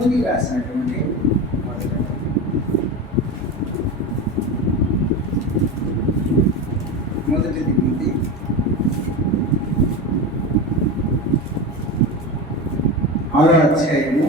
Timothy రాసినటువంటి మొదటి Timothy 6వ అధ్యాయము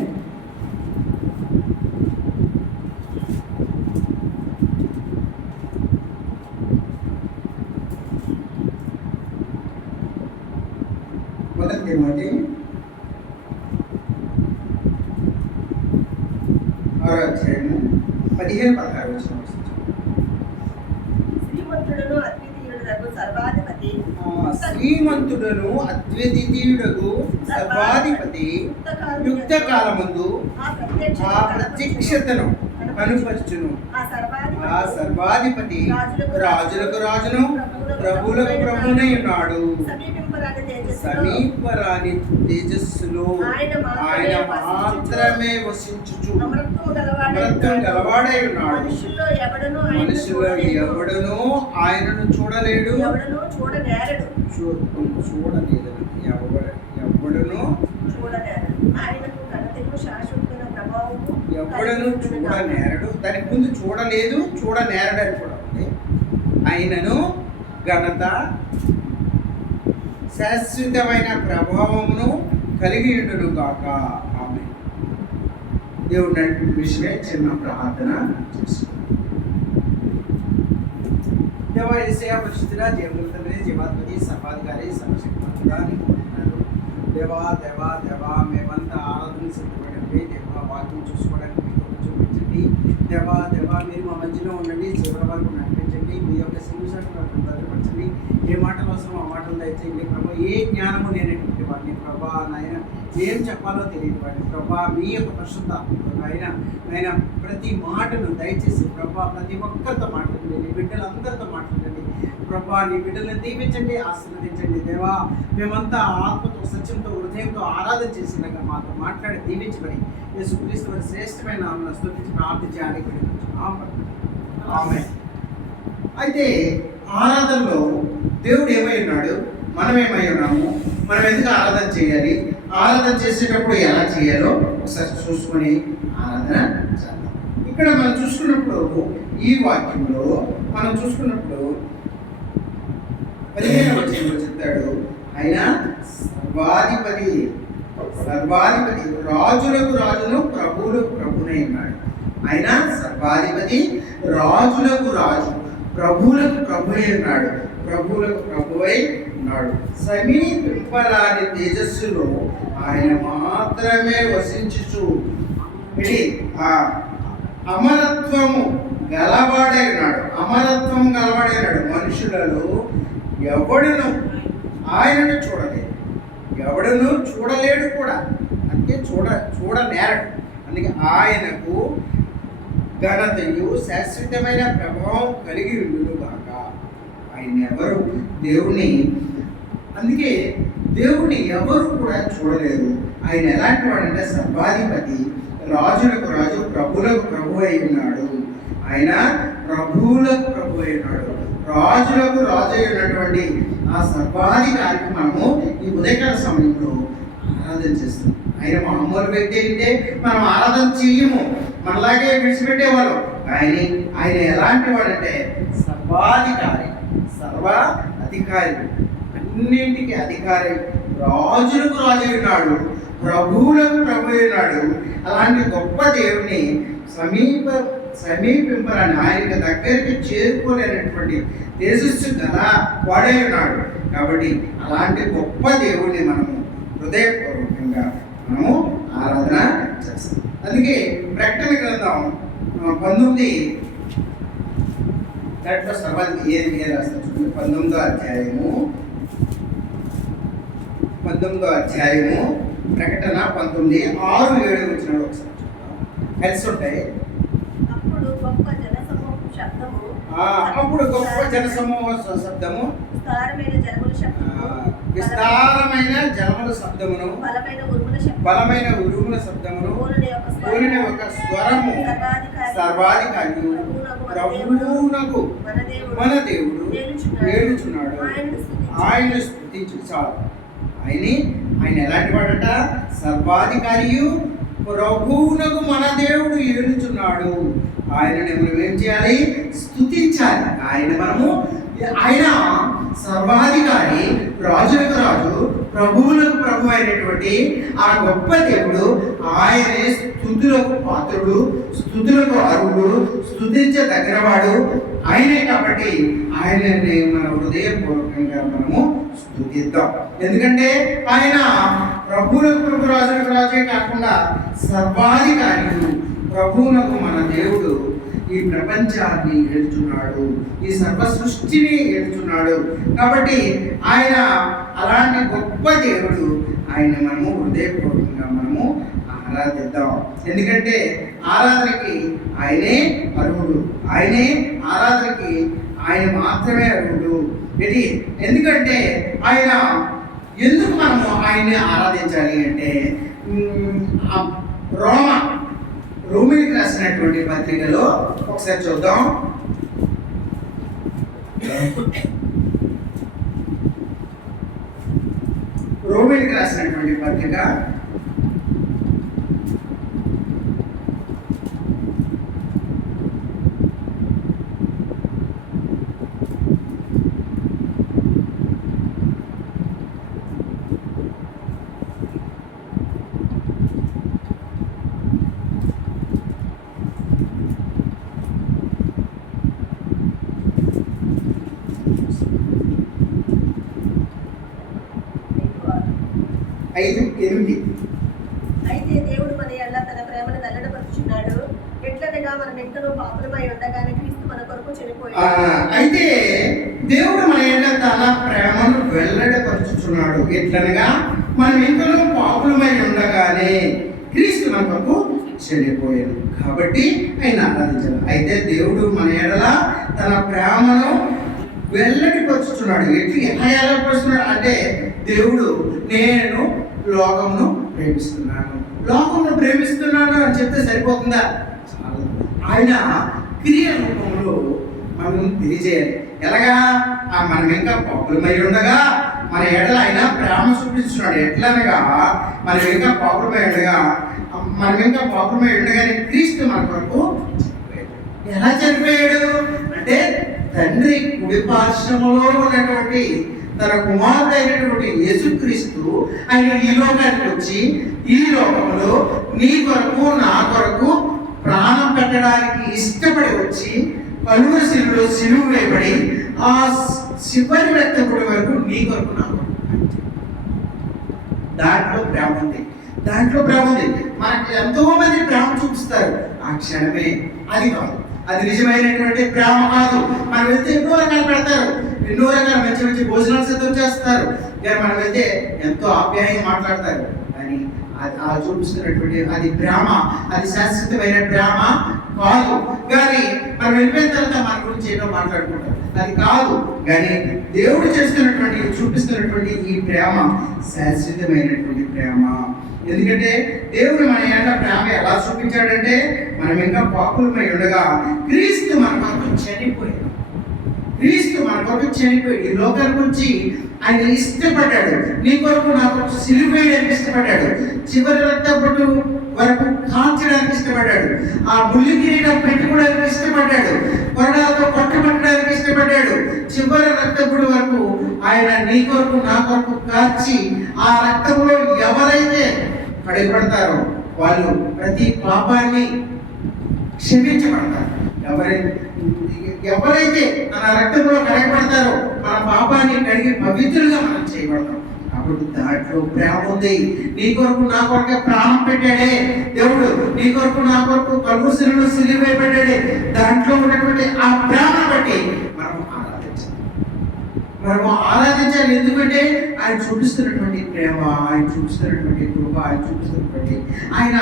15-16 వచనం. శ్రీమంతుడను అద్వితీయుడగు సర్వాధిపతి యుక్త కాలమందు ఆ ప్రత్యక్షతను కనుపరచును. ఆ సర్వాధిపతి రాజులకు రాజును ప్రభువులకు ప్రభువునై ఉన్నాడు. సమీపరాని తేజస్సులో ఆయన మాత్రమే వసించుచు అమరత్వం గలవాడై ఉన్నాడు. మనుషులో ఎవడునూ ఆయనను చూడలేడు, చూడలేదని ఎవడును చూడనేరడు. దానికి ముందు చూడలేదు, చూడనేరడు అని కూడా ఉంది. ఆయనను ఘనత శాశ్వతమైన ప్రభావమును కలిగి ఉండును గాక. ఆమె దేవుడు నడిపి విషయమే చిన్న ప్రార్థన చేసుకుంటాం. దేవా యేసయ్య పరిశుద్ధుడా, జీవముల తండ్రి, జీవాధిపతి, సర్వాధికారి, సర్వశక్తిమంతుడా నీకు వందనాలు. దేవా దేవా దేవా మేమంతా ఆరాధన సిద్ధపడండి. దేవా వాక్యం చూసుకోవడానికి మీకు చూపించండి. దేవా దేవా మీరు మా మధ్యలో ఉండండి, చివరి వరకు నడిపించండి. మీ యొక్క సింహాసనం భద్రపరచండి. ఏ మాటలు అవసరం ఆ మాటలు దయచేయండి ప్రభా. ఏ జ్ఞానము లేనటువంటి వాడిని ప్రభా, నాయన ఏం చెప్పాలో తెలియదు వాడిని ప్రభా. మీ యొక్క పరిశుద్ధాత్మతో నాయన ప్రతి మాటను దయచేసి ప్రభా ప్రతి ఒక్కరితో మాట్లాడండి. నీ బిడ్డలందరితో మాట్లాడండి ప్రభా. నీ బిడ్డలను దీవించండి, ఆశీర్వదించండి. దేవా మేమంతా ఆత్మతో సత్యంతో హృదయంతో ఆరాధన చేసినాక మాతో మాట్లాడి దీవించబడి యేసుక్రీస్తు వారి శ్రేష్టమైన నామమున స్తుతించి ప్రార్థించాలి. ఆమేన్. అయితే ఆరాధనలో దేవుడు ఏమై ఉన్నాడు, మనం ఏమై ఉన్నాము, మనం ఎందుకు ఆరాధన చేయాలి, ఆరాధన చేసేటప్పుడు ఎలా చేయాలో ఒకసారి చూసుకొని ఆరాధన చేద్దాం. ఇక్కడ మనం చూసుకున్నప్పుడు ఈ వాక్యంలో మనం చూసుకున్నప్పుడు 15వ వచనంలో చెప్తాడు, ఆయన సర్వాధిపతి రాజులకు రాజును ప్రభువులకు ప్రభునై ఉన్నాడు. ఆయన సర్వాధిపతి రాజులకు రాజు ప్రభువులకు ప్రభువై ఉన్నాడు. ప్రభువులకు ప్రభువై ఉన్నాడు. సమీపరాని తేజస్సులో ఆయన మాత్రమే వసించుచు అమరత్వము గలవాడై ఉన్నాడు. అమరత్వం గలవాడై ఉన్నాడు. మనుషులలో ఎవడును ఆయనను చూడలేదు, ఎవడును చూడలేడు కూడా. అంటే చూడనేరడు. అందుకే ఆయనకు ఘనతయు శాశ్వతమైన ప్రభావం కలిగి ఉండును గాక. ఆయన ఎవరు అందుకే దేవుణ్ణి ఎవరు కూడా చూడలేరు. ఆయన ఎలాంటి వాడంటే సర్వాధిపతి, రాజులకు రాజు, ప్రభువులకు ప్రభు అయి ఉన్నాడు. ఆయన ప్రభువులకు ప్రభు అయి ఉన్నాడు. రాజులకు రాజు అయి ఉన్నటువంటి ఆ సర్వాధికారికి మనము ఈ ఉదయకాల సమయంలో ఆరాధన చేస్తాం. ఆయన మామూలు వ్యక్తి అయితే మనం ఆరాధన చెయ్యము, మనలాగే విడిచిపెట్టేవాళ్ళం. ఆయన ఎలాంటి వాడంటే సర్వాధికారి, సర్వ అధికారి, అన్నింటికి అధికారి, రాజులకు రాజు ఉన్నాడు, ప్రభువులకు ప్రభు ఉన్నాడు. అలాంటి గొప్ప దేవుని సమీపింపరాని ఆయనకి దగ్గరికి చేరుకోలేనటువంటి తేజస్సు గల వాడే ఉన్నాడు. కాబట్టి అలాంటి గొప్ప దేవుణ్ణి మనము హృదయపూర్వకంగా మనము ఆరాధన చేస్తాం. అందుకే ప్రకటన గ్రంథం 19 ఏది రాస్తారు 19వ అధ్యాయము ప్రకటన 19:6-7 వచ్చిన ఒకసారి కలిసి ఉంటాయి. అప్పుడు గొప్ప జనసమూహ శబ్దము, విస్తారమైన జలముల శబ్దమును, బలమైన ఉరుముల శబ్దమును, కూలిన ఒక స్వరము, సర్వాధికారి ప్రభువునకు మన దేవుడు వేడుచున్నాడు. ఆయన స్తుతించు చాలు. ఆయన ఎలాంటి వాడట, సర్వాధికారియు ప్రభువునకు మన దేవుడు ఏడుచున్నాడు. ఆయనని మనం ఏం చేయాలి? స్తుతించాలి. ఆయన సర్వాధికారి, రాజులకు రాజు, ప్రభువులకు ప్రభు అయినటువంటి ఆ గొప్ప దేవుడు. ఆయనే స్తుతులకు పాత్రుడు, స్తుతులకు అర్హుడు, స్తుతించదగినవాడు ఆయనే. కాబట్టి ఆయనని మన హృదయపూర్వకంగా మనము స్తుతిద్దాం. ఎందుకంటే ఆయన ప్రభువులకు ప్రభు, రాజులకు రాజే కాకుండా సర్వాధికారి. ప్రభువునకు మన దేవుడు ఈ ప్రపంచాన్ని ఏడుచున్నాడు, ఈ సర్వ సృష్టిని ఏడుచున్నాడు. కాబట్టి ఆయన అలాంటి గొప్ప దేవుడు. ఆయన మనము హృదయపూర్వకంగా మనము ఆరాధిద్దాం. ఎందుకంటే ఆరాధనకి ఆయనే అర్హుడు, ఆయనే ఆరాధనకి ఆయన మాత్రమే అర్హుడు. ఎందుకంటే ఆయన ఎందుకు మనము ఆయన్ని ఆరాధించాలి అంటే రోమిలికి రాసినటువంటి పత్రికలో ఒకసారి చూద్దాం. రోమిలికి రాసినటువంటి పత్రిక 5:8. అయితే దేవుడు మన ఎడల తన ప్రేమను వెల్లడిపరుచున్నాడు. ఎట్లనగా మనం ఎంతనో పాపులమై ఉండగానే క్రీస్తు మన కొరకు చనిపోయాడు. అయితే దేవుడు మన ఎడల తన ప్రేమను వెల్లడిపరుచుచున్నాడు. ఎట్లనగా మనం ఎంతనో పాపులమై ఉండగానే క్రీస్తు మన కొరకు చనిపోయాడు. కాబట్టి ఆయన ఆరాధించాలి. అయితే దేవుడు మన ఎడల తన ప్రేమను వెల్లడిపరుచుచున్నాడు. ఎలా వెల్లడిపరుచున్నాడు అంటే దేవుడు నేను లోకమును ప్రేమిస్తున్నాను అని చెప్తే సరిపోతుందా? ఆయన క్రియ రూపంలో మనం తెలియజేయాలి. ఎలాగా? మనం ఇంకా పాపులమై ఉండగా మన ఎడల ఆయన ప్రేమ చూపిస్తున్నాడు. ఎట్లనగా మనం ఇంకా పాపులమై ఉండగానే క్రీస్తు మన కొరకు ఎలా చనిపోయాడు అంటే తండ్రి కుడి పార్శ్వములో ఉన్నటువంటి తన కుమారుడు అయినటువంటి యేసుక్రీస్తు ఆయన ఈ లోకానికి వచ్చి ఈ లోకంలో నీ కొరకు నా కొరకు ప్రాణం పెట్టడానికి ఇష్టపడి వచ్చి కలువరి శిలువలో సిలువ వేయబడి ఆ చివరి రక్తపుడి వరకు నీ కొరకు నా కొరకు. దాంట్లో ప్రేమ ఉంది. మనకి ఎంతో మంది ప్రేమ చూపిస్తారు. ఆ క్షణమే అది కాదు, అది నిజమైనటువంటి ప్రేమ కాదు. మనం వెళ్తే ఎన్నో రకాలు పెడతారు, ఎన్నో రకాల మంచి మంచి భోజనాలు సిద్ధం చేస్తారు. కానీ మనం వెళ్తే ఎంతో ఆప్యాయంగా మాట్లాడతారు. కానీ అది చూపిస్తున్నటువంటి అది ప్రేమ, అది శాశ్వతమైన ప్రేమ కాదు. కానీ మనం వెళ్ళిపోయిన తర్వాత మన గురించి ఏదో మాట్లాడుకుంటాం, అది కాదు. కానీ దేవుడు చూపిస్తున్నటువంటి ఈ ప్రేమ శాశ్వతమైనటువంటి ప్రేమ. ఎందుకంటే దేవుడు మన యొక్క ప్రేమ ఎలా చూపించాడంటే మనం ఇంకా పాపులమై ఉండగా క్రీస్తు మన కొరకు చనిపోయాడు. ఈ లోకానికి వచ్చి ఆయన ఇష్టపడ్డాడు. నీ కొరకు నా కొరకు సిలువ వేయడానికి ఇష్టపడ్డాడు. చివరి రక్తబొట్టు వరకు కాల్చడానికి ఇష్టపడ్డాడు. ఆ ముల్లి కిరీటం పెట్టుకోవడానికి ఇష్టపడ్డాడు. కొరడాలతో పట్టుబట్టడానికి ఇష్టపడ్డాడు. చివరి రక్తబొట్టు వరకు ఆయన నీ కొరకు నా కొరకు కాల్చి ఆ రక్తంలో ఎవరైతే కడిగబడతారో వాళ్ళు ప్రతి పాపాన్ని క్షమించబడతారు. ఎవరైతే తన రక్తంలో కడగబడతారో మన పాపాన్ని కడిగి పవిత్రులుగా మనం చేయబడతాం. కాబట్టి దాంట్లో ప్రేమ ఉంది. నీ కొరకు నా కొరకు ప్రాణం పెట్టాడే దేవుడు, నీ కొరకు నా కొరకు కలువరి శిలువలో సిలువ వేయబడ్డాడే. దాంట్లో ఉన్నటువంటి ఆ ప్రేమను బట్టి మనము ఆరాధించాలి. ఎందుకంటే ఆయన చూపిస్తున్నటువంటి ప్రేమ, ఆయన చూపిస్తున్నటువంటి కృప, ఆయన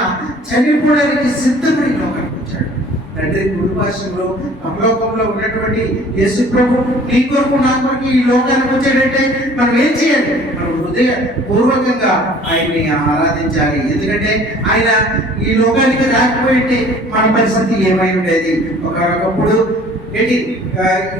చనిపోవడానికి సిద్ధపడి లోకానికి వచ్చాడు. తండ్రి కుటుంబాశ్రంలో పరలోకంలో ఉన్నటువంటి యేసు ప్రభు నీ కొరకు నా కొరకు ఈ లోకానికి వచ్చాడంటే మనం ఏం చేయాలి? మనం హృదయ పూర్వకంగా ఆయన్ని ఆరాధించాలి. ఎందుకంటే ఆయన ఈ లోకానికి రాకపోయింటే మన పరిస్థితి ఏమై ఉండేది? ఒకప్పుడు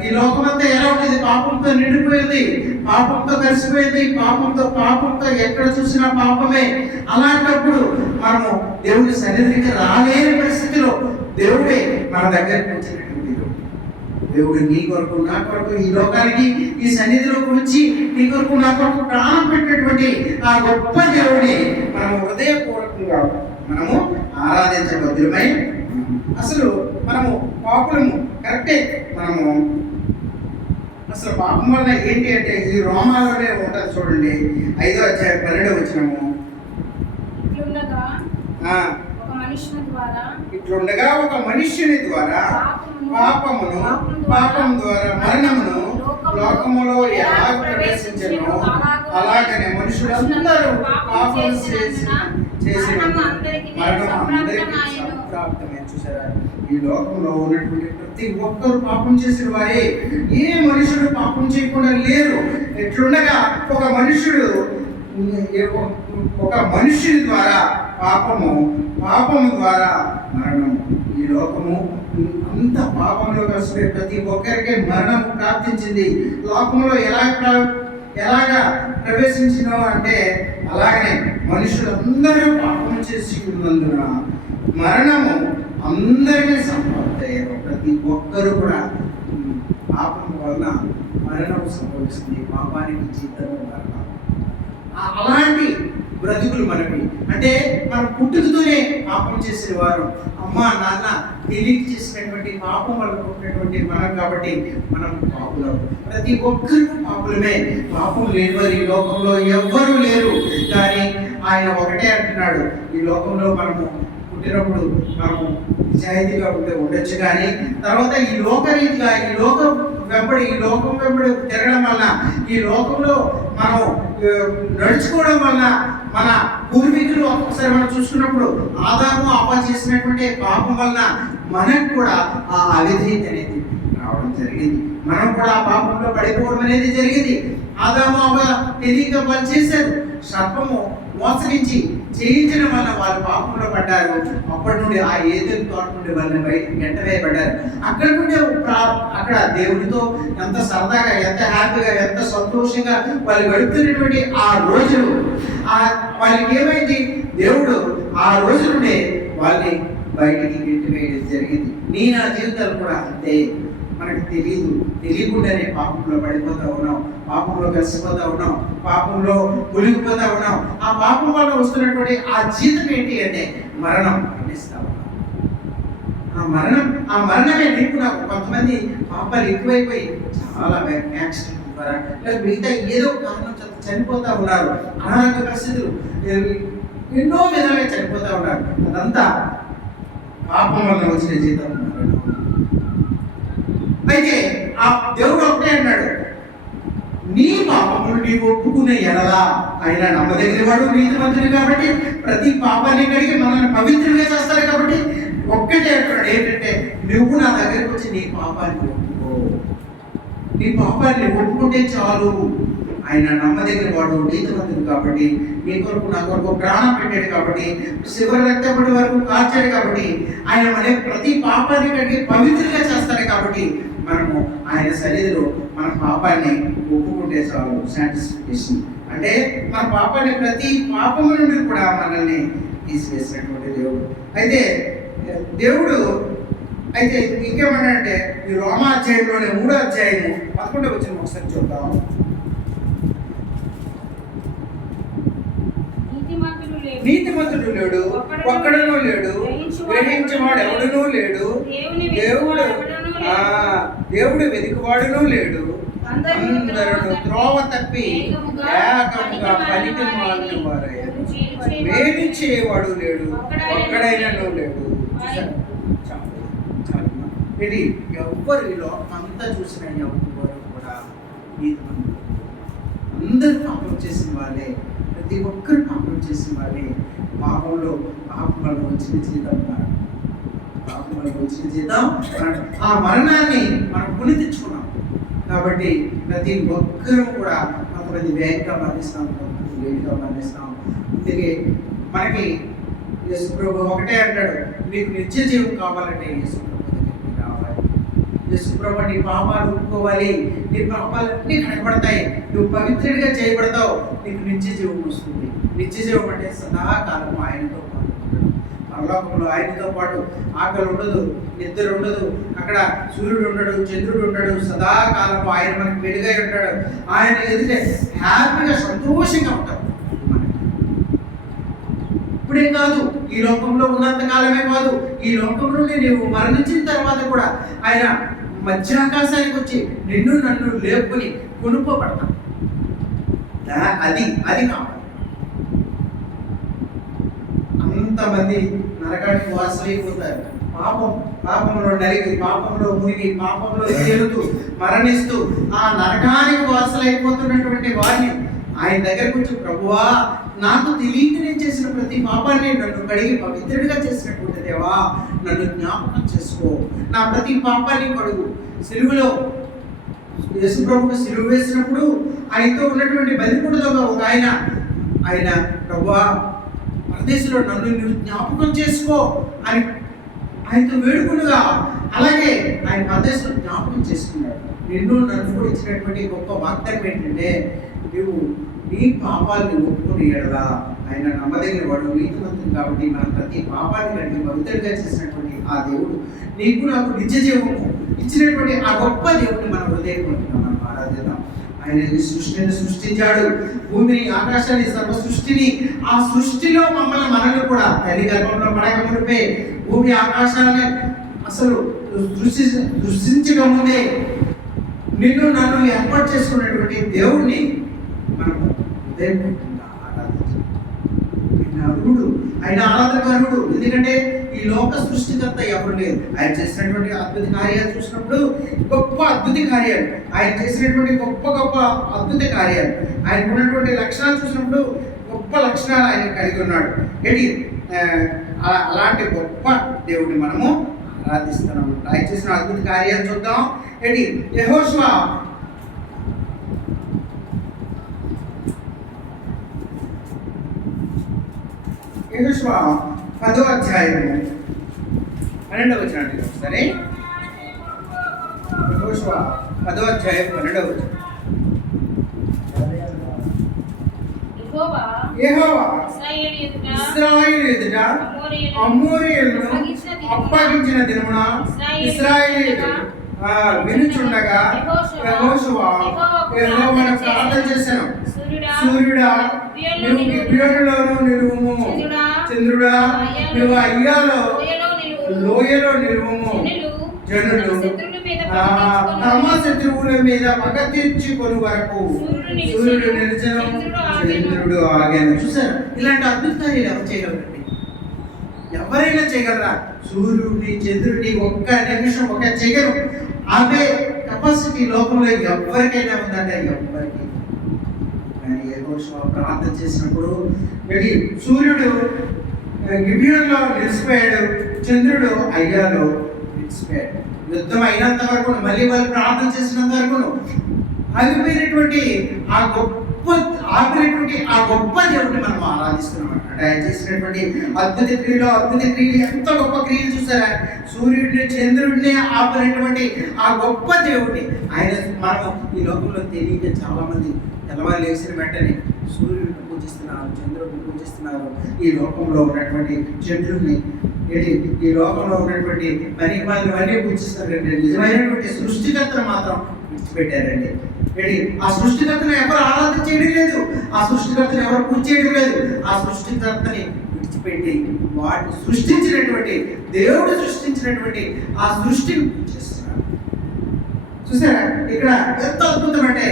ఈ లోకమంతా ఎలా ఉండేది? పాపంతో నిండిపోయింది, పాపంతో కలిసిపోయింది, పాపంతో ఎక్కడ చూసినా పాపమే. అలాంటప్పుడు మన మనము దేవుడి సన్నిధికి రాలేని పరిస్థితిలో దేవుడే మన దగ్గరికి వచ్చినటువంటి దేవుడు నీ కొరకు నా కొరకు ఈ లోకానికి ఈ సన్నిధిలోకి వచ్చి నీ కొరకు నా కొరకు ప్రాణం పెట్టినటువంటి ఆ గొప్ప దేవుడిని మనము హృదయపూర్వకంగా మనము ఆరాధించబద్దులమై అసలు మనము పాపులము కరెక్టే. మనము అసలు పాపం వల్ల ఏంటి అంటే ఈ రోమాలోనే ఉంటుంది చూడండి, 5వ అధ్యాయం 12వ వచనము. ఇట్లుండగా ఒక మనుష్యుని ద్వారా పాపం ద్వారా మరణమును లోకములో ఎలా ప్రవేశించను, అలాగనే మనుషులందరూ పాపం చేసిన మరణం అందరికీ సంప్రాప్తమే. చూసారా, ఈ లోకంలో ఉన్నటువంటి ప్రతి ఒక్కరు పాపం చేసిన వారే, ఏ మనుషుడు పాపం చేయకుండా లేరు. ఎట్లుండగా ఒక మనుషుని ద్వారా పాపము ద్వారా మరణము. ఈ లోకము అంత పాపంలో కలిసి ప్రతి ఒక్కరికి మరణం ప్రాప్తించింది. లోకంలో ఎలాగా ప్రవేశించినో అంటే అలాగనే మనుషులందరూ పాపం చేసి ఉన్నందున మరణము అందరికీ సంభవించారు. ప్రతి ఒక్కరు కూడా పాపం వలన మరణం సంభవిస్తుంది. పాపానికి జీతం మరణం. అలాంటి బ్రతుకులు మనకి అంటే మనం పుట్టుకతోనే పాపం చేసిన వారు, అమ్మ నాన్న తెలియక చేసినటువంటి పాపం వల్ల పుట్టినటువంటి మనం కాబట్టి మనం పాపులం. ప్రతి ఒక్కరు పాపులమే. పాపం లేని వారు ఈ లోకంలో ఎవ్వరూ లేరు. కానీ ఆయన ఒకటే అంటున్నాడు, ఈ లోకంలో మనము పుట్టినప్పుడు మనము నిజాయితీగా ఉండొచ్చు, కానీ తర్వాత ఈ లోకరీతిగా ఈ లోకం వెంబడి తిరగడం వలన, ఈ లోకంలో మనం నడుచుకోవడం వలన మన పూర్వీకులు ఒకసారి మనం చూసుకున్నప్పుడు ఆదాము అవ్వ చేసినటువంటి పాపం వలన మనకు కూడా ఆ అవిధేయత అనేది రావడం జరిగింది. మనం కూడా ఆ పాపంలో పడిపోవడం అనేది జరిగింది. ఆదాము అవ్వ తెలియక వాళ్ళు చేశారు. సర్పము మోసగించి చేయించడం వల్ల వాళ్ళు పాపంలో పడ్డారు. అప్పటి నుండి ఆ ఏదెను తోట నుండి వాళ్ళని బయటికి వెంటవేయబడ్డారు. అక్కడ దేవుడితో ఎంత సరదాగా, ఎంత హ్యాపీగా, ఎంత సంతోషంగా వాళ్ళు గడుపుతున్నటువంటి ఆ రోజులు, వాళ్ళకి ఏమైంది, దేవుడు ఆ రోజు నుండే వాళ్ళని బయటికి వెంటవేయడం జరిగింది. నా జీవితాలు కూడా అంతే. మనకు తెలియకుండానే పాపంలో పడిపోతా ఉన్నాం, పాపంలో కలిసిపోతా ఉన్నాం, పాపంలో మునిగిపోతా ఉన్నాం. ఆ పాపం వల్ల వస్తున్నటువంటి ఆ జీతం ఏంటి అంటే మరణం. మరణిస్తా ఉన్నాం. ఆ మరణమే నీకు నాకు. కొంతమంది పాపాలు ఎక్కువైపోయి చాలా యాక్సిడెంట్ ద్వారా మిగతా ఏదో కారణం చనిపోతా ఉన్నారు. అనారోగ్య పరిస్థితులు ఎన్నో విధాలుగా చనిపోతా ఉన్నారు. అదంతా పాపం వల్ల వచ్చిన జీతం మరణం. అయితే ఆ దేవుడు ఒకటే అన్నాడు, నీ పాపములు నీవు ఒప్పుకునే ఎడలా ఆయన నమ్మదగినవాడు, నీతిమంతుడు కాబట్టి ప్రతి పాపాన్ని కడిగి మనల్ని పవిత్రంగా చేస్తారు. కాబట్టి ఒక్కటే అంటున్నాడు, ఏంటంటే నువ్వు నా దగ్గరికి వచ్చి నీ పాపాన్ని ఒప్పుకో. నీ పాపాన్ని ఒప్పుకుంటే చాలు. ఆయన నమ్మదగిన వాడు, నీతిమంతుడు కాబట్టి, నీ కొరకు నా కొరకు ప్రాణం పెట్టాడు కాబట్టి, చివరి రక్తపడి వరకు కాల్చాడు కాబట్టి, ఆయన మన ప్రతి పాపాన్ని కడిగి పవిత్రంగా చేస్తాడు. కాబట్టి మనము ఆయన సన్నిధిలో మన పాపాన్ని ఒప్పుకుంటే చాలు. సాటిస్ఫికేషన్ అంటే మన పాపాన్ని, ప్రతి పాపము నుండి కూడా మనల్ని తీసివేసినటువంటి దేవుడు. అయితే దేవుడు ఇంకేమన్నాడంటే ఈ రోమా అధ్యాయంలోనే 3వ అధ్యాయము 11వ వచనం ఒకసారి చూద్దాం. నీతిమంతుడు లేడు, ఒక్కడునూ లేడు, గ్రహించేవాడు ఎవడునూ లేడు, దేవుడు వెతికివాడునూ లేడు. అందరూ త్రోవ తప్పి ఏకముగా పనికి మాలిన వారయ్యారు. మేలు చేయవాడు లేడు, ఒక్కడైనను లేడు. ఇది ఎవ్వరు ఈ లోకం అంతా చూసిన ఎవ్వరు కూడా నీతిమంతుడు. అందరూ పాపం చేసిన వాళ్ళే, ప్రతి ఒక్కరు పాపం చేసిన వాళ్ళే. పాపం వల్ల వచ్చిన జీతం మరణం. పాపం వల్ల వచ్చిన జీతం మరణం. ఆ మరణాన్ని మనం కొని తెచ్చుకున్నాం. కాబట్టి ప్రతి ఒక్కరూ కూడా కొంతమంది వేగంగా మరణిస్తాం, కొంతమంది లేటుగా మరణిస్తాం. అందుకే మనకి యేసుప్రభు ఒకటే అంటాడు, నీకు నిత్య జీవం కావాలంటే యేసుప్రభు దగ్గరికి రావాలి. యేసుప్రభు నీ పాపాలు ఒప్పుకోవాలి, నీ పాపాలన్నీ కనబడతాయి, నువ్వు పవిత్రుడిగా చేయబడతావు, నీకు నిత్య జీవం వస్తుంది. నిత్య జీవం అంటే సదాకాలం ఆయనతో పాటు పరలోకంలో ఆయనతో పాటు ఆకలి ఉండదు, నిద్ర ఉండదు, అక్కడ సూర్యుడు ఉండడు, చంద్రుడు ఉండడు, సదాకాలం ఆయన మనకు వెలుగై ఉంటాడు. ఆయన ఎదుటే హ్యాపీగా సంతోషంగా ఉంటాం. ఇప్పుడే కాదు, ఈ లోకంలో ఉన్నంత కాలమే కాదు, ఈ లోకంలో నీవు మరణించిన తర్వాత కూడా ఆయన మధ్యాకాశానికి వచ్చి నిన్ను నన్ను లేపుని కొనుక్కోబడతాం. అది అది కావాలి. అంతమంది నరకానికి వారసులైపోతారు. పాపంలో నలిగి, పాపంలో మునిగి, పాపంలో తేలుతూ మరణిస్తూ ఆ నరకానికి వారసులైపోతున్నటువంటి వారిని ఆయన దగ్గరకు వచ్చి, ప్రభువా నాకు తెలియక నేను చేసిన ప్రతి పాపాన్ని నన్ను కడిగి పవిత్రుడిగా చేసినటువంటి దేవా, నన్ను జ్ఞాపకం చేసుకో, నా ప్రతి పాపాన్ని కడుగు. సిలువలో యేసు ప్రభువుకు సిలువ వేసినప్పుడు ఆయనతో ఉన్నటువంటి బందిపుడుతో ఒక ఆయన ప్రభువా పరదేశంలో నన్ను నువ్వు జ్ఞాపకం చేసుకో అని ఆయనతో వేడుకునుగా, అలాగే ఆయన పరదేశంలో జ్ఞాపకం చేసుకున్నాడు. నిన్ను నన్ను కూడా ఇచ్చినటువంటి గొప్ప వాగ్దానం ఏంటంటే, నువ్వు నీ పాపాలను ఒప్పుకుని ఎడలా ఆయన నమ్మదగిన వాడు, నీతిమంతుడు. కాబట్టి మనం ప్రతి పాపాన్ని కడిగి పవిత్రంగా చేసినటువంటి ఆ దేవుడు నీకు నాకు నిత్య జీవము ఇచ్చినటువంటి ఆ గొప్ప దేవుడిని మనం హృదయపడుతున్నాం, మనం ఆరాధిద్దాం. ఆయన ఈ సృష్టిని సృష్టించాడు, భూమిని, ఆకాశాన్ని, సర్వ సృష్టిని. ఆ సృష్టిలో మనల్ని కూడా తల్లి గర్భంలో పడక మునిపే భూమి ఆకాశాన్ని అసలు సృష్టించక ముందే నిన్ను నన్ను ఏర్పాటు చేసుకున్నటువంటి దేవుణ్ణి మనము హృదయపూర్వకంగా ఆరాధించాలి. ఆయన అర్హుడు, ఆయన ఆరాధకరుడు. ఎందుకంటే ఈ లోక సృష్టికర్త ఎవరు లేరు. ఆయన చేసినటువంటి అద్భుత కార్యాలు చూసినప్పుడు గొప్ప అద్భుత కార్యాలు, ఆయన చేసినటువంటి గొప్ప గొప్ప అద్భుత కార్యాలు, ఆయన ఉన్నటువంటి లక్షణాలు చూసినప్పుడు గొప్ప లక్షణాలు ఆయన కలిగి ఉన్నాడు. ఏంటి అలాంటి గొప్ప దేవుడిని మనము ఆరాధిస్తున్నాం. ఆయన చేసిన అద్భుత కార్యాలు చూద్దాం. ఏంటి యెహోషువ యెహోషువ 10వ అధ్యాయము 12వ వచనం ఒకసారి. యెహోషువ 10వ అధ్యాయం 12వ వచనం. యెహోవా ఇశ్రాయేలు ఎదుట అమోరీయులను అప్పగించిన దినమున ఇశ్రాయేలీయులు వినుచుండగా యెహోషువ యెహోవాను ప్రార్థన చేశాను, సూర్యుడా నువ్వు గిబియోనులోను నిలువుము, చంద్రుడా నువ్వు అయ్యాలో లోయలో నిలువుము. జనులు తమ శత్రువుల మీద పగ తీర్చుకొని వరకు సూర్యుడు నిలిచెను, చంద్రుడు ఆగాను. చూసారు, ఇలాంటి అద్భుతాలు ఎవరు చేయగలరండి? ఎవరైనా చేయగలరా? సూర్యుడిని, చంద్రుడిని ఒక్క నిమిషం ఒక చెయ్యరు ఆపే కెపాసిటీ లోకంలో ఎవరికైనా ఉందంటే ఎవరికి. కానీ యెహోషువ ప్రార్థన చేసినప్పుడు సూర్యుడు గిబియోనులో నిలిచిపోయాడు, చంద్రుడు అయ్యాలో నిలిచిపోయాడు. యుద్ధం అయినంత వరకు, మళ్ళీ వాళ్ళు ప్రార్థన చేసినంత వరకు ఆగిపోయినటువంటి ఆ గొప్ప దేవుడిని మనం ఆరాధిస్తున్నాం. అంటే ఆయన చేసినటువంటి అద్భుత క్రియలు ఎంత గొప్ప క్రియలు చూసారా? సూర్యుడిని, చంద్రుడిని ఆపినటువంటి ఆ గొప్ప దేవుడిని ఆయన మనం ఈ లోకంలో తెలియక చాలా మంది తెల్లవారు లేచిన వెంటనే సూర్యుడిని పూజిస్తున్నారు, చంద్రుడిని పూజిస్తున్నారు. ఈ లోకంలో ఉన్నటువంటి చంద్రుడిని, ఈ లోకంలో ఉన్నటువంటి పనిమాలన్నీ పూజిస్తారండి. నిజమైనటువంటి సృష్టికర్తను మాత్రం విడిచిపెట్టారండి. ఆ సృష్టికర్తను ఎవరు ఆరాధన చేయడం లేదు, ఆ సృష్టికర్తను ఎవరు పూజ చేయడం లేదు. ఆ సృష్టికర్తని విడిచిపెట్టి వాటిని సృష్టించినటువంటి దేవుడు సృష్టించినటువంటి ఆ సృష్టిని పూజిస్తున్నారు. చూసారా ఇక్కడ ఎంత అద్భుతం అంటే,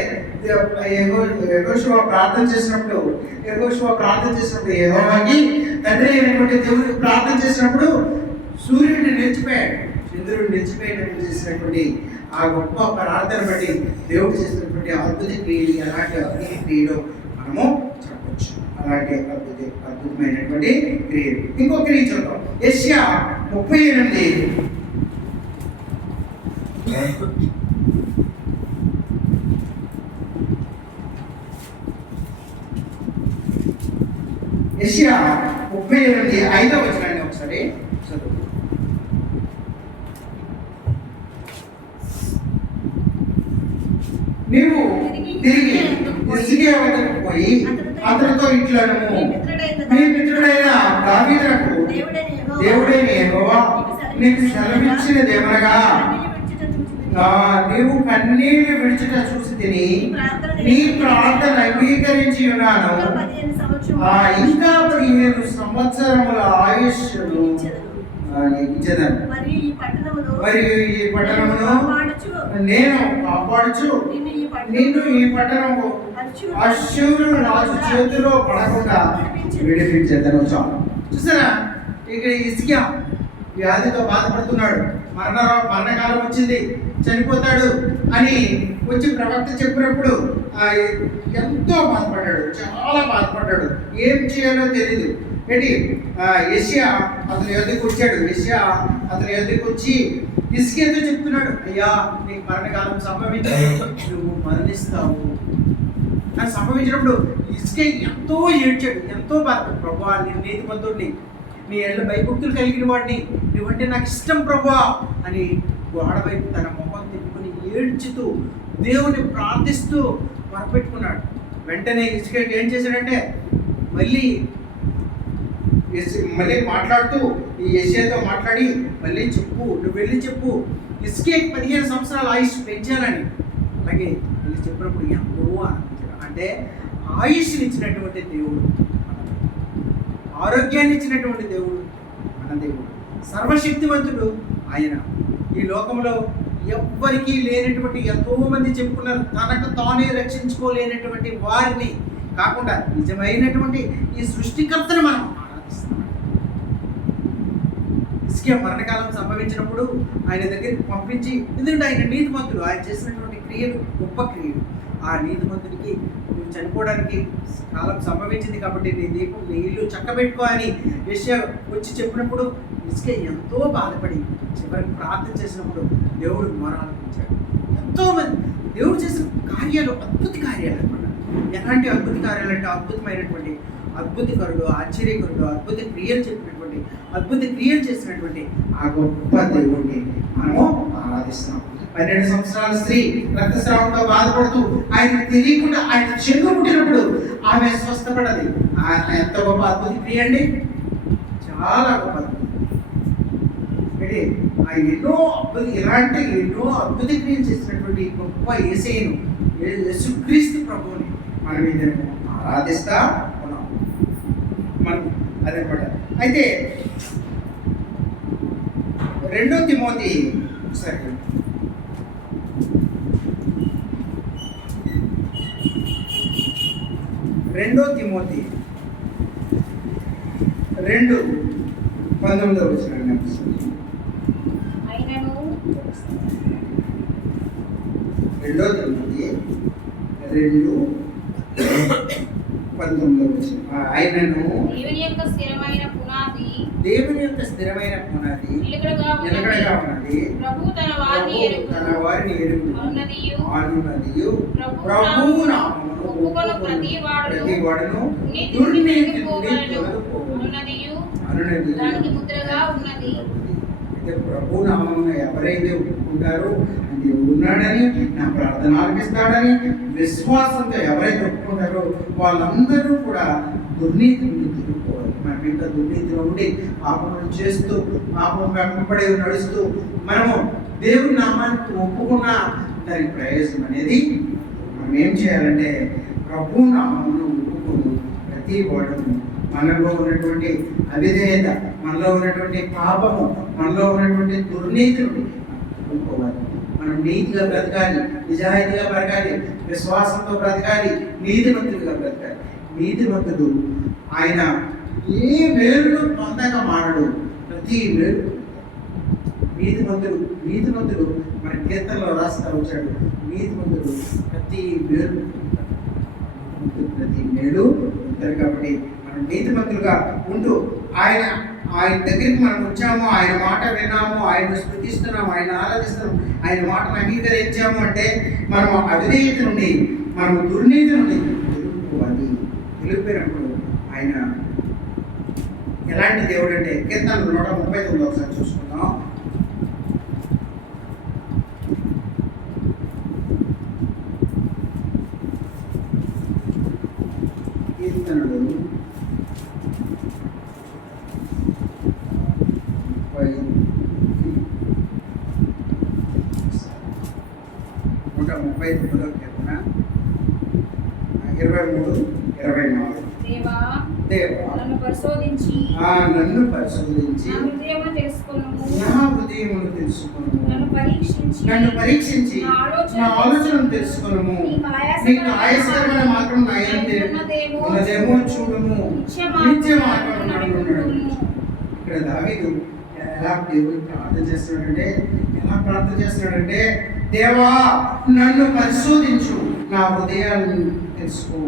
యెహోషువ ప్రార్థన చేసినప్పుడు యెహోవాకి తండ్రి అయినటువంటి దేవుడికి ప్రార్థన చేసినప్పుడు సూర్యుడిని నిలిచిపోయాడు, చంద్రుడిని నిలిచిపోయినట్టు చేసినటువంటి ఆ గొప్ప ప్రార్థన బట్టి దేవుడు చేసినటువంటి అద్భుత క్రియలు, అలాంటి అద్భుత క్రియలు మనము చెప్పవచ్చు. అలాంటి అద్భుతమైనటువంటి క్రియలు. ఇంకొక క్రియ చూద్దాం. యెషయా 38 యెషయా 38 5వ వచనాన్ని ఒకసారి చదువు. నీవు తిరిగి హిజ్కియా వద్దకు పోయి అతనితో ఇట్లనము, నీ మిత్రుడైన దావీదునకు దేవుడైన యెహోవా నీకు సెలవిచ్చినదేమనగా నీవు కన్నీళ్లు విడిచుట చూసి తిని నీ ప్రార్థన అంగీకరించి ఉన్నాను. ఇంకా 15 సంవత్సరముల ఆయుష్ను ఇచ్చేదాన్ని. మరియు ఈ పట్టణమును నేను కాపాడుచు నిన్ను ఈ పట్టణము అష్షూరు రాజు చేతిలో పడకుండా విడిపించేదను. చూసారా, ఇక్కడ హిజ్కియా వ్యాధితో బాధపడుతున్నాడు. మరణకాలం వచ్చింది, చనిపోతాడు అని వచ్చి ప్రవక్త చెప్పినప్పుడు ఎంతో బాధపడ్డాడు, చాలా బాధపడ్డాడు. ఏం చేయాలో తెలియదు. ఏంటి యెషయా అతని యొద్దకు వచ్చాడు. యెషయా అతని యొద్దకు వచ్చి హిజ్కియాతో చెప్తున్నాడు, అయ్యా నీకు మరణకాలం సంభవించి నువ్వు మరణిస్తావు అని సంభవించినప్పుడు హిజ్కియా ఎంతో ఏడ్చాడు, ఎంతో బాధపడ్డాడు. ప్రభువా, నేను నీతిమంతుడిని, నీ ఎళ్ళ భయభక్తులు కలిగిన వాడిని, నువ్వంటే నాకు ఇష్టం ప్రభువా అని గోడ వైపు తన మొహం తిప్పుకుని ఏడ్చుతూ దేవుని ప్రార్థిస్తూ మొరపెట్టుకున్నాడు. వెంటనే హిజ్కియా ఏం చేశాడంటే మళ్ళీ మాట్లాడుతూ ఈ యెషయాతో మాట్లాడి మళ్ళీ చెప్పు, నువ్వు వెళ్ళి చెప్పు హిజ్కియాకి 15 సంవత్సరాల ఆయుష్ పెంచాలని. అలాగే వెళ్ళి చెప్పినప్పుడు ఎంతో ఆనందించాడు. అంటే ఆయుష్ని ఇచ్చినటువంటి దేవుడు, ఆరోగ్యాన్ని ఇచ్చినటువంటి దేవుడు మన దేవుడు, సర్వశక్తివంతుడు ఆయన. ఈ లోకంలో ఎవ్వరికీ లేనటువంటి ఎంతో మంది చెప్పుకున్నారు, తనకు తానే రక్షించుకోలేనటువంటి వారిని కాకుండా నిజమైనటువంటి ఈ సృష్టికర్తను మనం ఆరాధిస్తున్నాం. హిజ్కియా మరణకాలం సంభవించినప్పుడు ఆయన దగ్గరికి పంపించి, ఎందుకంటే ఆయన నీతిమంతుడు, ఆయన చేసినటువంటి క్రియలు గొప్ప క్రియలు. ఆ నీతిమంతుడికి నువ్వు చనిపోవడానికి కాలం సంభవించింది కాబట్టి నీ దీపం నీ ఇల్లు చక్కబెట్టుకో అని యెషయా వచ్చి చెప్పినప్పుడు హిజ్కియా ఎంతో బాధపడి చివరికి ప్రార్థన చేసినప్పుడు దేవుడు మొరాలపించాడు. ఎంతోమంది దేవుడు చేసిన కార్యాలు అద్భుత కార్యాలు అనమాట. ఎలాంటి అద్భుత కార్యాలు అంటే అద్భుతమైనటువంటి అద్భుతకరుడు, ఆశ్చర్యకరుడు, అద్భుత క్రియలు చెప్పినటువంటి, అద్భుత క్రియలు చేసినటువంటి ఆ గొప్ప దేవుడిని మనము ఆరాధిస్తున్నాం. 12 సంవత్సరాల స్త్రీ రక్తస్రావంతో బాధపడుతూ ఆయన తెలియకుండా ఆయన చెంగు పుట్టినప్పుడు ఆమె స్వస్థపడది. ఎంత గొప్ప అద్భుత క్రియ అండి, చాలా గొప్ప అద్భుతం. ఆయన ఎన్నో అద్భుత క్రియలు చేసినటువంటి గొప్ప యేసయ్యను, యేసుక్రీస్తు ప్రభువుని మనం ఇదేమో ఆరాధిస్తా ఉన్నాం. మనం అదనమాట. అయితే 2 తిమోతి సరే 2 తిమోతి 2:19 వచనం. అయినను 2 తిమోతి 2:19 వచనం. ఆయనను దేవుని యొక్క స్థిరమైన పునాది నిలకడగా ఉన్నది. ప్రభువు తన వారిని ఎరుగు అనున్నదియు ప్రభువు నామమును ఒప్పుకొను ప్రతి వాడును దుర్నీతి అనున్నదియు దానికి ముద్రగా ఉన్నది. అయితే ప్రభు నామమును ఎవరైతే ఒప్పుకుంటారో దేవుడు ఉన్నాడని, నా ప్రార్థన ఆలకిస్తాడని విశ్వాసంతో ఎవరైతే ఒప్పుకుంటారో వాళ్ళందరూ కూడా దుర్నీతి నుండి తిరుగుకోవాలి. మనం ఇంకా దుర్నీతిలో ఉండి పాపం చేస్తూ పాపం వెంబడి నడుస్తూ మనము దేవుని నామానికి ఒప్పుకున్న దానికి ప్రయోజనం అనేది మనం ఏం చేయాలంటే ప్రభు నామమును ఒప్పుకుని ప్రతి వాడును మనలో ఉన్నటువంటి అవిధేయత, మనలో ఉన్నటువంటి పాపము, మనలో ఉన్నటువంటి దుర్నీతిని ఒప్పుకోవాలి. మనం నీతిగా బ్రతకాలి, నిజాయితీగా బ్రతకాలి, విశ్వాసంతో బ్రతకాలి, నీతిమంతుడిగా బ్రతకాలి. నీతిమంతుడు ఆయన ఏ వేరును పొందక మానడు, ప్రతి వేరు. నీతిమంతుడు మన కీర్తనలో రాస్తా వచ్చాడు, నీతిమంతుడు ప్రతి వేరు, ప్రతి మేలు ఉంటారు. కాబట్టి మనం నీతిమంతులుగా ఉంటూ ఆయన దగ్గరికి మనం వచ్చాము, ఆయన మాట విన్నాము, ఆయన స్తుతిస్తున్నాము, ఆయన ఆరాధిస్తున్నాము, ఆయన మాటను అంగీకరించాము అంటే మనం అవిధేయత నుండి, మనం దుర్నీతి నుండి తెలుపుకోవాలి. తెలిపినప్పుడు ఆయన ఎలాంటి దేవుడు అంటే కీర్తన 139 ఒకసారి చూసుకుందాం. కీర్తనలు 139వ కీర్తన 23-24. దేవా దేవా నన్ను పరిశోధించి నన్ను పరిశోధించి నా హృదయమును తెలుసుకొనుము. నా హృదయమును తెలుసుకొనుము. నన్ను పరీక్షించి నా ఆలోచనను తెలుసుకొనుము. నీకు ఆయాసకరమైన మార్గం నా యందు ఉన్నదేమో చూడుము. నిత్య మార్గం నడుపుము. ఇక్కడ దావీదు ఎలా దేవుడు ప్రార్థన చేస్తున్నాడంటే దేవా నన్ను పరిశోధించు, నా హృదయాన్ని తెలుసుకో,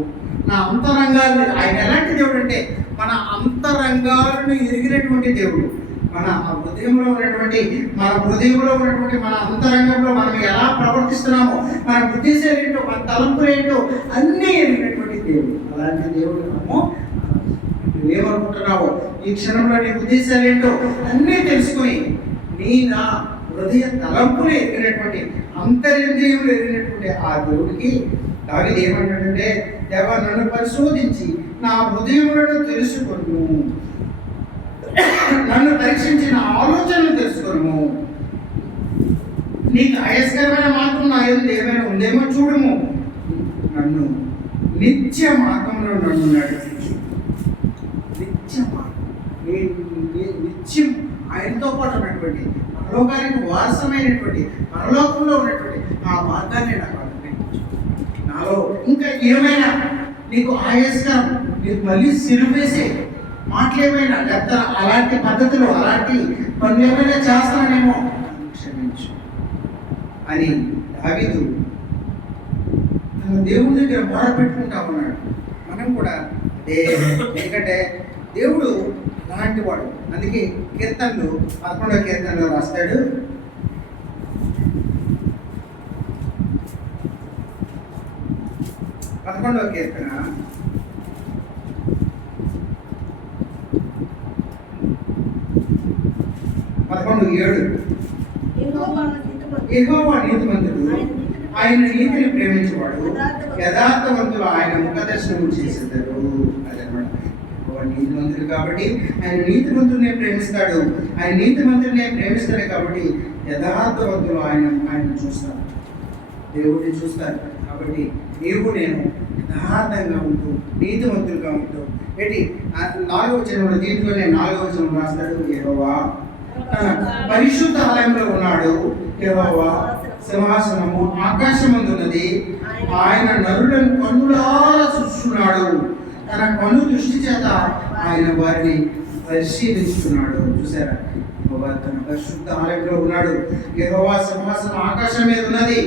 నా అంతరంగాన్ని. ఆయన ఎలాంటి దేవుడు అంటే మన అంతరంగాలను ఎరిగినటువంటి దేవుడు. మన హృదయంలో ఉన్నటువంటి మన అంతరంగంలో మనం ఎలా ప్రవర్తిస్తున్నామో, మన ఉద్దేశాలు ఏంటో, మన తలంపులు ఏంటో అన్నీ ఎరిగినటువంటి దేవుడు. అలాంటి దేవుడు మనము నువ్వేమనుకుంటున్నావో, ఈ క్షణంలో నీ ఉద్దేశాలు ఏంటో అన్నీ తెలుసుకొని నా హృదయ తలంపులు ఎరిగినటువంటి అంతరింద్రియములు ఎరిగినటువంటి ఆ దేవుడికి దావీదు ఏమంటాడంటే, దేవా నన్ను పరిశోధించి నా హృదయములను తెలుసుకొను, నన్ను పరీక్షించి నా ఆలోచనలు తెలుసుకొను, నీకు ఆయాసకరమైన మార్గం నా యందు ఏమైనా ఉందేమో చూడము, నన్ను నిత్య మార్గంలో నన్ను నడిపించు. నిత్య మార్గం, నిత్యం ఆయనతో పాటు ఉన్నటువంటి పరలోకానికి వారసమైనటువంటి పరలోకంలో ఉన్నటువంటి ఆ మార్గాన్ని నాకు అనుగ్రహించు. నాలో ఇంకా ఏమైనా నీకు ఆయాసకరం, నీకు మళ్ళీ సిరువేసే మాటలేమైనా, లేకపోతే అలాంటి పద్ధతులు, అలాంటి పనులు ఏమైనా చేస్తానేమో క్షమించు అని దావీదు తన దేవుడి దగ్గర మొరపెట్టుకుంటా ఉన్నాడు. మనం కూడా ఎందుకంటే దేవుడు అలాంటి వాడు. అందుకే కీర్తనలు 11వ కీర్తనలో రాస్తాడు, కీర్తన 11:7 యెహోవా నీతిమంతుడు, ఆయన నీతిని ప్రేమించేవాడు, యథార్థవంతులు ఆయన ముఖదర్శనం చేసేదారు. అదనమాట, నీతిమంతుడు కాబట్టి ఆయన నీతిమంతుడినే ప్రేమిస్తాడు. ఆయన నీతిమంతుడినే ప్రేమిస్తాడు కాబట్టి యథార్థవంతులు ఆయన చూస్తారు, దేవుడిని చూస్తారు. కాబట్టి నీవు నేను యథార్థంగా ఉంటూ నీతిమంతులుగా ఉంటూ ఏంటి 4వ వచనంలో, దీంట్లోనే 4వ వచనం రాస్తాడు, యెహోవా తన పరిశుద్ధ ఆలయంలో ఉన్నాడు, యెహోవా సింహాసనము ఆకాశమందున్నది, ఆయన నరులను కన్నులారా చూస్తున్నాడు, తన కన్ను దృష్టి చేత ఆయన వారిని పరిశీలిస్తున్నాడు. చూసారా, యెహోవా తన పరిశుద్ధ ఆలయంలో ఉన్నాడు, యెహోవా సింహాసనం ఆకాశం మీద ఉన్నది,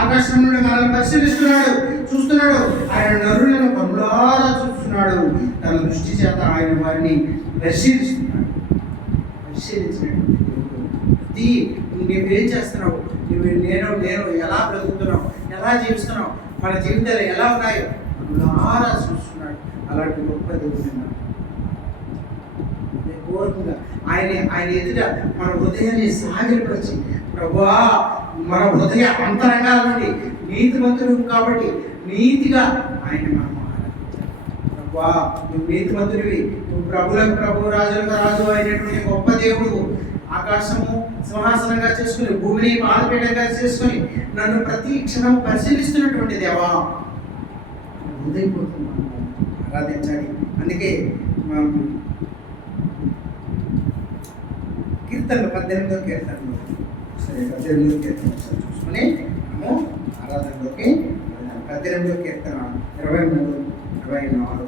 ఆకాశం నుండి మనల్ని పరిశీలిస్తున్నాడు, చూస్తున్నాడు, ఆయన నరులను కన్నులారా చూస్తున్నాడు, తన దృష్టి చేత ఆయన వారిని పరిశీలిస్తున్నాడు. పరిశీలించినటువంటి నువ్వేం చేస్తున్నావు, నేను ఎలా బ్రతుకుతున్నావు, ఎలా జీవిస్తున్నావు, మన జీవితాలు ఎలా ఉన్నాయో కన్నులారా చూస్తున్నాడు. అలాంటి గొప్ప దేవుడు కోరుకుందా ఆయన ఎదుట మన హృదయాన్ని సాగిలపరిచి, ప్రభువా మన హృదయ అంతరంగాల నుండి నీతిమంతుడు కాబట్టి నీతిగా ఆయన మనం ఆరాధించాలి. ప్రభువా నువ్వు నీతిమంతుడివి, నువ్వు ప్రభులకు ప్రభు, రాజులకు రాజు అయినటువంటి గొప్ప దేవుడు. ఆకాశము సింహాసనంగా చేసుకుని, భూమిని పాదపీఠంగా చేసుకుని నన్ను ప్రతి క్షణం పరిశీలిస్తున్నటువంటి దేవా, హృదయపూర్వకంగా ఆరాధించాలి. అందుకే కీర్తనలు 18వ కీర్తనలో సరే 18వ కీర్తన చూసుకుని మనము ఆరాధనలోకి 18వ కీర్తన 23-24.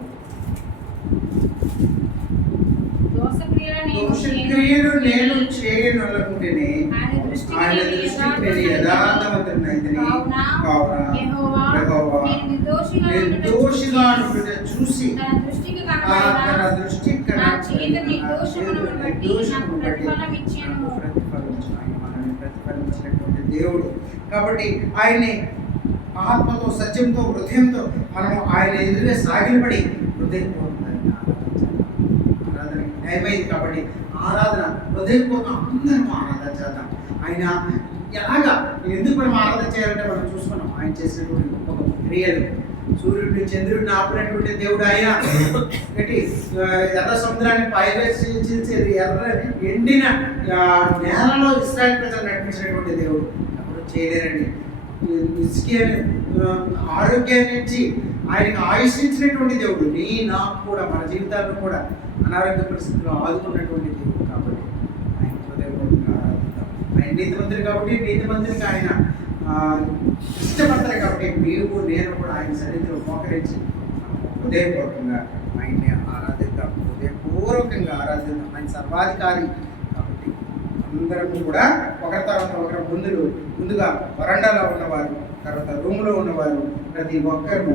దోషక్రియలు నేను చేయననుకుంటేనే ఆయన దృష్టికి నేను యథార్థవంతుడనైతిని, కావున యెహోవా నిర్దోషిగా ఉండుట చూసి తన దృష్టికి ప్రతిఫలించినటువంటి దేవుడు. కాబట్టి ఆయన్ని ఆత్మతో, సత్యంతో, హృదయంతో మనము ఆయన ఎదురుగా సాగిలపడి హృదయపూర్వకంగా ఆరాధన న్యాయమైంది. కాబట్టి ఆరాధన హృదయపూర్వకం అందరం ఆరాధన చేద్దాం. ఆయన ఎలాగా ఎందుకు మనం ఆరాధన చేయాలంటే మనం చూసుకున్నాం ఆయన చేసినటువంటి గొప్ప గొప్ప క్రియలు. సూర్యుడిని చంద్రుడిని ఆపినటువంటి దేవుడు ఆయన. ఎర్ర సముద్రాన్ని పైవేసేది, ఎర్ర ఎండిన నేలలో ఇశ్రాయేలు ప్రజలు నడిపించినటువంటి దేవుడు అప్పుడు చేయలేరండి. ఇస్కియా ఆరోగ్యాన్ని ఇచ్చి ఆయనకు ఆయుష్నించినటువంటి దేవుడు. నాకు కూడా మన జీవితాల్లో కూడా అనారోగ్య పరిస్థితుల్లో ఆదుకున్నటువంటి దేవుడు కాబట్టి ఆయన హృదయపూర్వకంగా ఆరాధిద్దాం. ఆయన నీతిమంతుడు కాబట్టి నీతిమంతుడికి ఆయన ఇష్టపడతారు కాబట్టి నీవు నేను కూడా ఆయన సన్నిధిలో మోకరించి హృదయపూర్వకంగా ఆయన్ని ఆరాధిద్దాం, హృదయపూర్వకంగా ఆరాధిద్దాం. ఆయన సర్వాధికారి కాబట్టి అందరం కూడా ఒకరి తర్వాత ఒకరు ముందుగా వరండాలో ఉన్నవారు, తర్వాత రూమ్లో ఉన్నవారు, ప్రతి ఒక్కరు